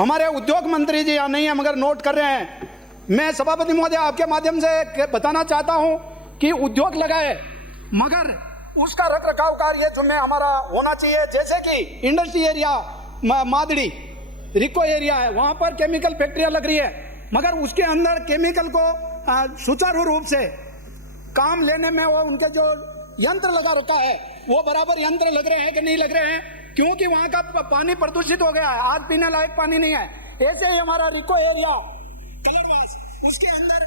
हमारे उद्योग मंत्री जी यहाँ नहीं है मगर नोट कर रहे हैं। मैं सभापति महोदय आपके माध्यम से बताना चाहता हूं कि उद्योग लगाए मगर उसका रख रखाव कार्य जिम्मे हमारा होना चाहिए। जैसे कि इंडस्ट्री एरिया मादड़ी रिको एरिया है, वहां पर केमिकल फैक्ट्रियां लग रही है मगर उसके अंदर केमिकल को सुचारू रूप से काम लेने में वो उनके जो यंत्र लगा रखा है वो बराबर यंत्र लग रहे हैं कि नहीं लग रहे हैं, क्योंकि वहां का पानी प्रदूषित हो गया है, आज पीने लायक पानी नहीं है। ऐसे ही हमारा रिको एरिया कलरवास, उसके अंदर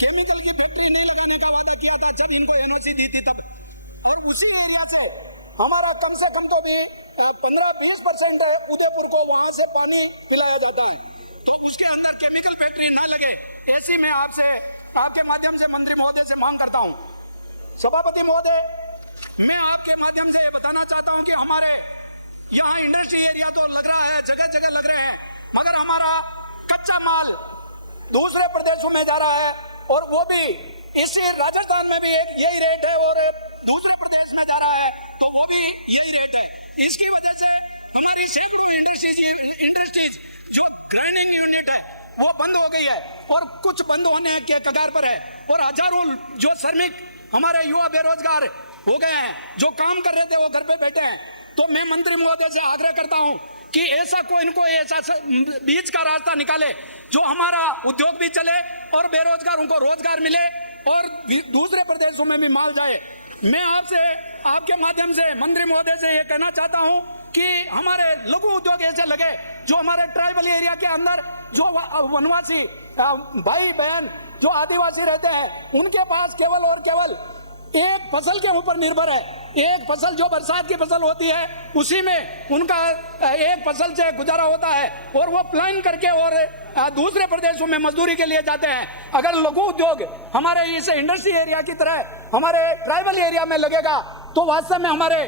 केमिकल की फैक्ट्री नहीं लगाने का वादा किया था जब इनको एनओसी दी थी तब। उसी एरिया से हमारा कम से कम तो भी 15-20% उदयपुर को वहां से पानी पिलाया जाता है, तो उसके अंदर केमिकल फैक्ट्री न लगे ऐसी मैं आपसे आपके माध्यम से मंत्री महोदय से मांग करता हूं। सभापति महोदय, मैं आपके माध्यम से बताना चाहता हूं कि हमारे यहाँ इंडस्ट्री एरिया तो लग रहा है, जगह जगह लग रहे हैं, मगर हमारा कच्चा माल दूसरे प्रदेशों में जा रहा है और वो भी इसी राजस्थान में भी यही रेट है और दूसरे प्रदेश में जा रहा है तो वो भी यही रेट है। इसकी वजह से हमारी सैकड़ों इंडस्ट्रीज जो ग्राइंडिंग यूनिट है वो बंद हो गई है और कुछ बंद होने के कगार पर है और हजारों जो श्रमिक हमारे युवा बेरोजगार हो गए हैं, जो काम कर रहे थे वो घर पे बैठे हैं। तो मैं मंत्री महोदय से आग्रह करता हूं कि ऐसा कोई इनको ऐसा बीच का रास्ता निकाले जो हमारा उद्योग भी चले और बेरोजगारों को रोजगार मिले और दूसरे प्रदेशों में भी माल जाए। मैं आपसे आपके माध्यम से मंत्री महोदय से ये कहना चाहता हूं कि हमारे लघु उद्योग ऐसे लगे जो हमारे ट्राइबल एरिया के अंदर जो वनवासी भाई बहन जो आदिवासी रहते हैं उनके पास केवल और केवल एक फसल के ऊपर निर्भर है। एक फसल जो बरसात की फसल होती है उसी में उनका एक फसल से गुजारा होता है और वो प्लान करके और दूसरे प्रदेशों में मजदूरी के लिए जाते हैं। अगर लघु उद्योग हमारे इस इंडस्ट्री एरिया की तरह हमारे ट्राइबल एरिया में लगेगा तो वास्तव में हमारे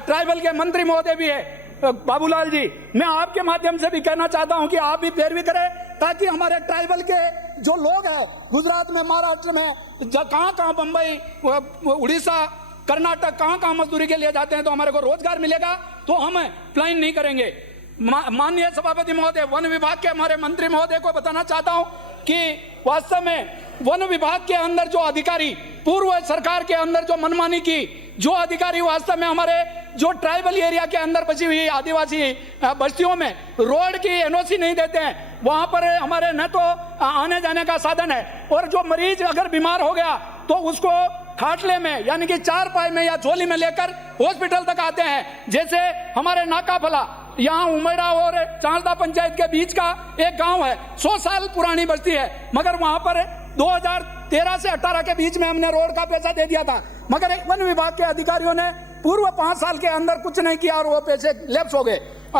ट्राइबल के मंत्री महोदय भी है बाबूलाल जी, मैं आपके माध्यम से भी कहना चाहता हूं कि आप भी पैरवी करें ताकि हमारे ट्राइबल के जो लोग हैं गुजरात में, महाराष्ट्र में, कहां बंबई, उड़ीसा, कर्नाटक, कहां मजदूरी के लिए जाते हैं तो हमारे को रोजगार मिलेगा तो हम प्लान नहीं करेंगे। माननीय सभापति महोदय, वन विभाग के हमारे मंत्री महोदय को बताना चाहता हूं कि वास्तव में वन विभाग के अंदर जो अधिकारी पूर्व सरकार के अंदर जो मनमानी की जो अधिकारी वास्तव में हमारे जो ट्राइबल एरिया के अंदर बची हुई आदिवासी बस्तियों में रोड की एनओसी नहीं देते हैं, वहां पर हमारे न तो आने जाने का साधन है और जो मरीज अगर बीमार हो गया तो उसको खाटले में यानी कि चारपाई में या झोली में लेकर हॉस्पिटल तक आते हैं। जैसे हमारे नाकाफला यहाँ उमेड़ा और चांसदा पंचायत के बीच का एक गांव है, 100 साल पुरानी बस्ती है, मगर वहां पर 2013 से 18 के बीच में हमने रोड का पैसा दे दिया था, मगर वन विभाग के अधिकारियों ने पूर्व 5 साल के अंदर कुछ नहीं किया और वो पैसे लैप्स हो गए।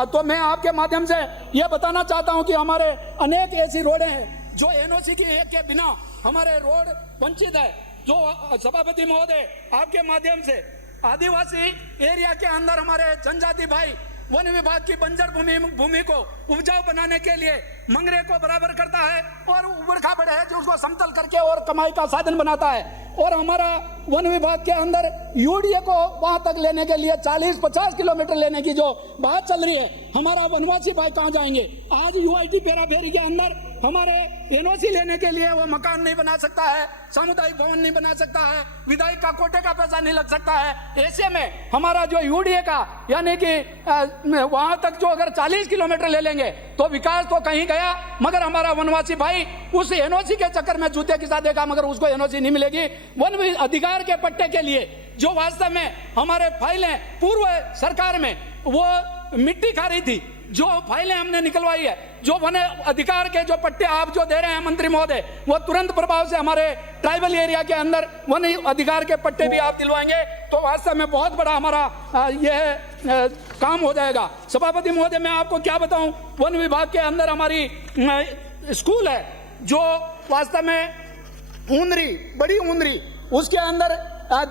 तो मैं आपके माध्यम से ये बताना चाहता हूं कि हमारे अनेक ऐसी रोडें हैं जो एनओसी के बिना हमारे रोड वंचित है। जो सभापति महोदय, आपके माध्यम से आदिवासी एरिया के अंदर हमारे जनजाति भाई वन विभाग की बंजर भूमि को उपजाऊ बनाने के लिए मंगरे को बराबर करता है और उबड़ खाबड़ है जो उसको समतल करके और कमाई का साधन बनाता है। और हमारा वन विभाग के अंदर यूडीए को वहां तक लेने के लिए 40-50 किलोमीटर लेने की जो बात चल रही है, हमारा वनवासी भाई कहाँ जाएंगे? आज यूआईटी पेराफेरी के अंदर हमारे एनओसी लेने के लिए वो मकान नहीं बना सकता है, सामुदायिक भवन नहीं बना सकता है, विधायक का कोटे का पैसा नहीं लग सकता है। ऐसे में हमारा जो यूडीए का यानी कि वहां तक जो अगर 40 किलोमीटर ले लेंगे तो विकास तो कहीं गया, मगर हमारा वनवासी भाई उस एनओसी के चक्कर में जूते खिसा देगा, मगर उसको एनओसी नहीं मिलेगी। वन अधिकार के पट्टे के लिए जो वास्तव में हमारे फाइलें पूर्व सरकार में वो मिट्टी खा रही थी, जो फाइलें हमने निकलवाई है, जो वन अधिकार के जो पट्टे आप जो दे रहे हैं मंत्री महोदय, वो तुरंत प्रभाव से हमारे ट्राइबल एरिया के अंदर वन अधिकार के पट्टे भी आप दिलवाएंगे तो वास्तव में बहुत बड़ा हमारा यह काम हो जाएगा। सभापति महोदय, मैं आपको क्या बताऊं, वन विभाग के अंदर हमारी स्कूल है जो वास्तव में ऊंदरी, बड़ी ऊंदरी, उसके अंदर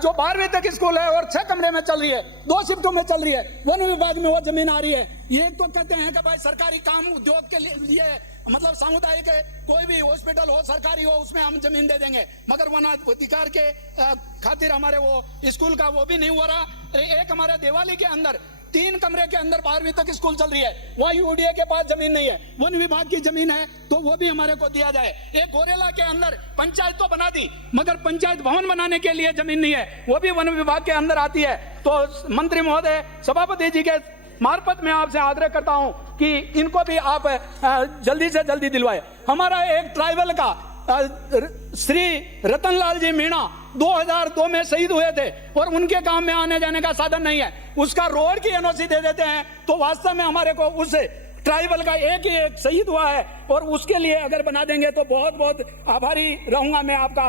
जो 12वीं तक स्कूल है और 6 कमरे में चल रही है, 2 शिफ्टों में चल रही है, वन विभाग में वो जमीन आ रही है। ये तो कहते हैं कि भाई सरकारी काम उद्योग के लिए मतलब सामुदायिक कोई भी हॉस्पिटल हो सरकारी हो उसमें हम जमीन दे देंगे, मगर वन अधिकार के खातिर हमारे वो स्कूल का वो भी नहीं हो रहा। एक हमारे दिवाली के अंदर 3 कमरे के अंदर 12वीं तक स्कूल चल रही है, वहाँ यूडीए के पास जमीन नहीं है, वन विभाग की जमीन है, तो वो भी हमारे को दिया जाए। एक गोरेला के अंदर पंचायत तो बना दी, मगर पंचायत भवन बनाने के लिए जमीन नहीं है, वो भी वन विभाग के अंदर आती है। तो मंत्री महोदय, सभापति जी के मार्फत में आपसे आग्रह करता हूं कि इनको भी आप जल्दी से जल्दी दिलवाए। हमारा एक ट्राइबल का श्री रतनलाल जी मीणा 2002 में शहीद हुए थे और उनके गांव में आने जाने का साधन नहीं है, उसका रोड की एनओसी दे देते हैं, तो वास्तव में हमारे को उस ट्राइबल का एक ही एक शहीद हुआ है, और उसके लिए अगर बना देंगे तो बहुत बहुत आभारी रहूंगा। मैं आपका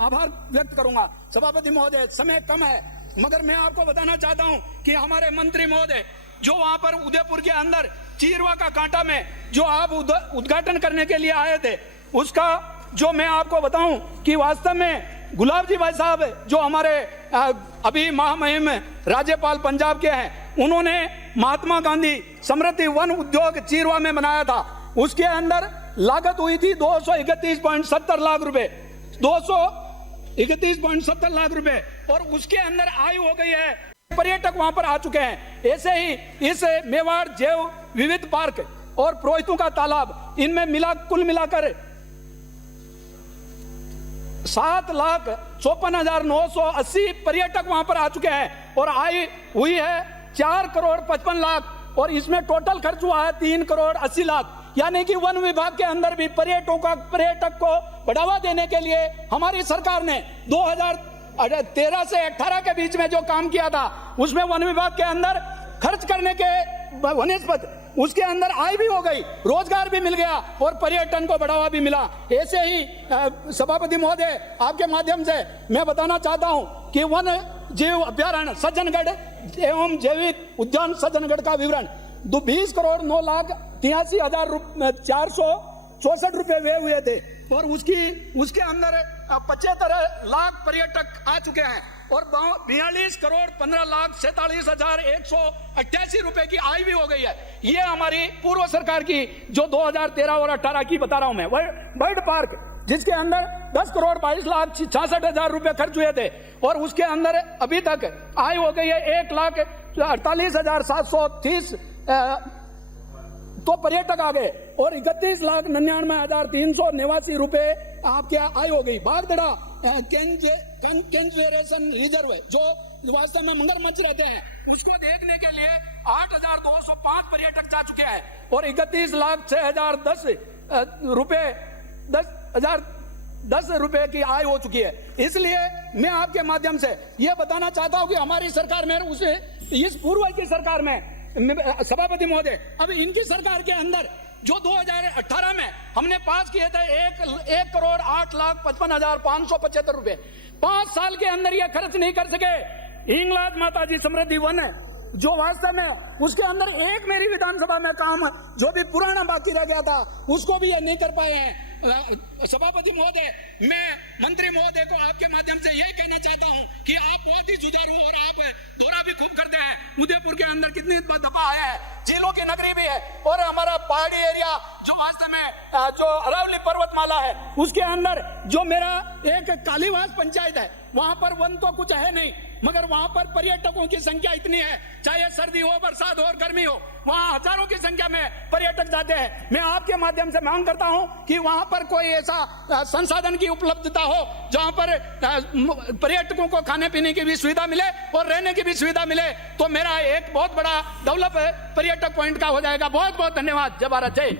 आभार व्यक्त करूंगा। सभापति महोदय, समय कम है, मगर मैं आपको बताना चाहता हूं कि हमारे मंत्री महोदय जो वहां पर उदयपुर के अंदर चीरवा का कांटा में जो आप उद्घाटन करने के लिए आए थे, उसका जो मैं आपको बताऊं कि वास्तव में गुलाब जी भाई साहब जो हमारे अभी महामहिम राज्यपाल पंजाब के हैं, उन्होंने महात्मा गांधी समृद्धि वन उद्योग चीरवा में बनाया था। उसके अंदर लागत हुई थी 231.70 लाख रुपए, 231.70 लाख रुपए, और उसके अंदर आय हो गई है, पर्यटक वहां पर आ चुके हैं। ऐसे ही इस मेवाड़ जैव विविध पार्क और पुरोहितों का तालाब, इनमें कुल मिलाकर 7,54,980 पर्यटक वहां पर आ चुके हैं, और आय हुई है 4,55 लाख, और इसमें टोटल खर्च हुआ है 3,80 लाख। यानी कि वन विभाग के अंदर भी पर्यटक को बढ़ावा देने के लिए हमारी सरकार ने 2013 से 18 के बीच में जो काम किया था, उसमें वन विभाग के अंदर खर्च करने के वनस्पत उसके अंदर आय भी हो गई, रोजगार भी मिल गया और पर्यटन को बढ़ावा भी मिला। ऐसे ही सभापति महोदय, आपके माध्यम से मैं बताना चाहता हूं कि वन जीव अभ्यारण्य सज्जनगढ़ एवं जैविक उद्यान सज्जनगढ़ का विवरण 20,09,83,464 रुपए व्यय हुए थे, और उसके अंदर 75 लाख पर्यटक आ चुके हैं, और 42,15,47,188 रुपए की आय भी हो गई है। ये हमारी पूर्व सरकार की जो 2013 और 18 की बता रहा हूं मैं। बर्ड पार्क जिसके अंदर 10,62,66,000 रुपए खर्च हुए थे, और उसके अंदर अभी तक आय हो गई है 1,48,730 तो पर्यटक आ गए, और 31,99,389 रुपए आपके आय हो गई। बागदड़ा कंजर्वेशन रिजर्व जो वास्तव में मगरमच्छ रहते हैं, उसको देखने के लिए 8,205 पर्यटक जा चुके हैं, और 31,06,010 रुपए की आय हो चुकी है। इसलिए मैं आपके माध्यम से यह बताना चाहता हूं कि हमारी सरकार में इस पूर्व की सरकार में सभापति महोदय, अब इनकी सरकार के अंदर जो 2018 में हमने पास किए थे 1,08,55,575 रुपए, 5 साल के अंदर ये खर्च नहीं कर सके। हिंगलाज माताजी समृद्धि वन है जो वास्तव में उसके अंदर एक मेरी विधानसभा में काम जो भी पुराना बाकी रह गया था, उसको भी ये नहीं कर पाए हैं। सभापति महोदय, मैं मंत्री महोदय को आपके माध्यम से यही कहना चाहता हूं कि आप बहुत ही जुझारू और आप दौरा भी खूब करते हैं। उदयपुर के अंदर कितनी दफा आया है, झीलों की नगरी भी है, और हमारा पहाड़ी एरिया जो वास्तव में जो अरावली पर्वतमाला है, उसके अंदर जो मेरा एक कालीवास पंचायत है, वहां पर वन तो कुछ है नहीं, मगर वहां पर पर्यटकों की संख्या इतनी है, चाहे सर्दी हो, बरसात हो और गर्मी हो, वहां हजारों की संख्या में पर्यटक जाते हैं। मैं आपके माध्यम से मांग करता हूं कि वहां पर कोई ऐसा संसाधन की उपलब्धता हो जहां पर पर्यटकों को खाने पीने की भी सुविधा मिले और रहने की भी सुविधा मिले, तो मेरा एक बहुत बड़ा डेवलप पर्यटक पॉइंट का हो जाएगा। बहुत बहुत धन्यवाद। जय भारत, जय।